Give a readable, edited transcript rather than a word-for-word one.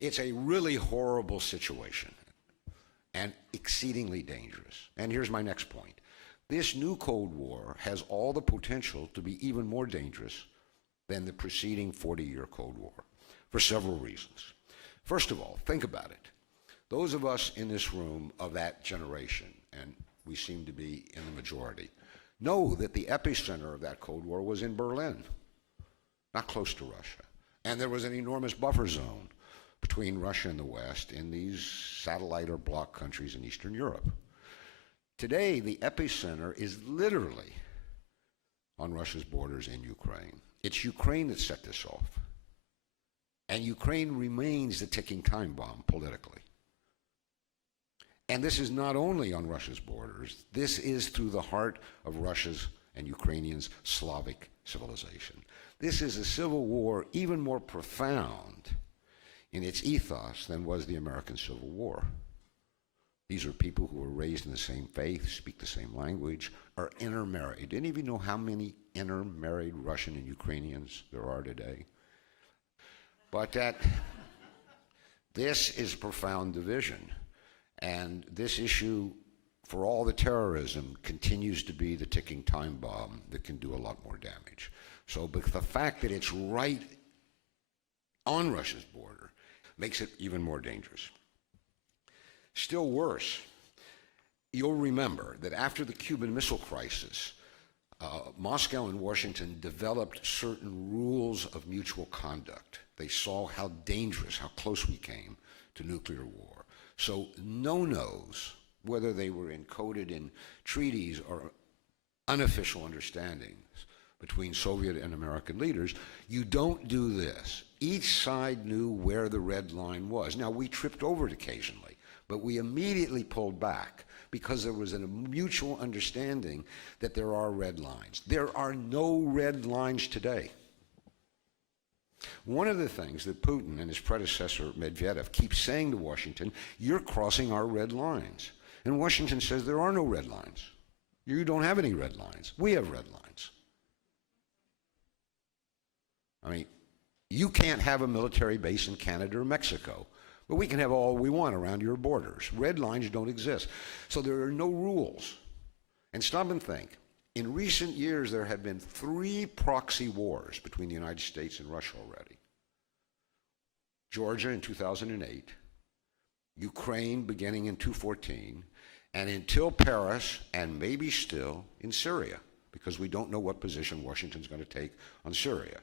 It's a really horrible situation and exceedingly dangerous. And here's my next point. This new Cold War has all the potential to be even more dangerous than the preceding 40-year Cold War for several reasons. First of all, think about it. Those of us in this room of that generation, and we seem to be in the majority, know that the epicenter of that Cold War was in Berlin, not close to Russia. And there was an enormous buffer zone between Russia and the West in these satellite or bloc countries in Eastern Europe. Today, the epicenter is literally on Russia's borders in Ukraine. It's Ukraine that set this off. And Ukraine remains the ticking time bomb politically. And this is not only on Russia's borders, this is through the heart of Russia's and Ukrainians' Slavic civilization. This is a civil war even more profound in its ethos than was the American Civil War. These are people who were raised in the same faith, speak the same language, are intermarried. Any of you know how many intermarried Russian and Ukrainians there are today? But this is profound division. And this issue, for all the terrorism, continues to be the ticking time bomb that can do a lot more damage. So but the fact that it's right on Russia's border makes it even more dangerous. Still worse, you'll remember that after the Cuban Missile Crisis, Moscow and Washington developed certain rules of mutual conduct. They saw how dangerous, how close we came to nuclear war. So no-nos, whether they were encoded in treaties or unofficial understandings between Soviet and American leaders, you don't do this. Each side knew where the red line was. Now, we tripped over it occasionally, but we immediately pulled back because there was a mutual understanding that there are red lines. There are no red lines today. One of the things that Putin and his predecessor Medvedev keep saying to Washington, you're crossing our red lines. And Washington says there are no red lines. You don't have any red lines. We have red lines. I mean, you can't have a military base in Canada or Mexico, but we can have all we want around your borders. Red lines don't exist. So there are no rules. And stop and think. In recent years, there have been 3 proxy wars between the United States and Russia already. Georgia in 2008, Ukraine beginning in 2014, and until Paris, and maybe still in Syria, because we don't know what position Washington's going to take on Syria.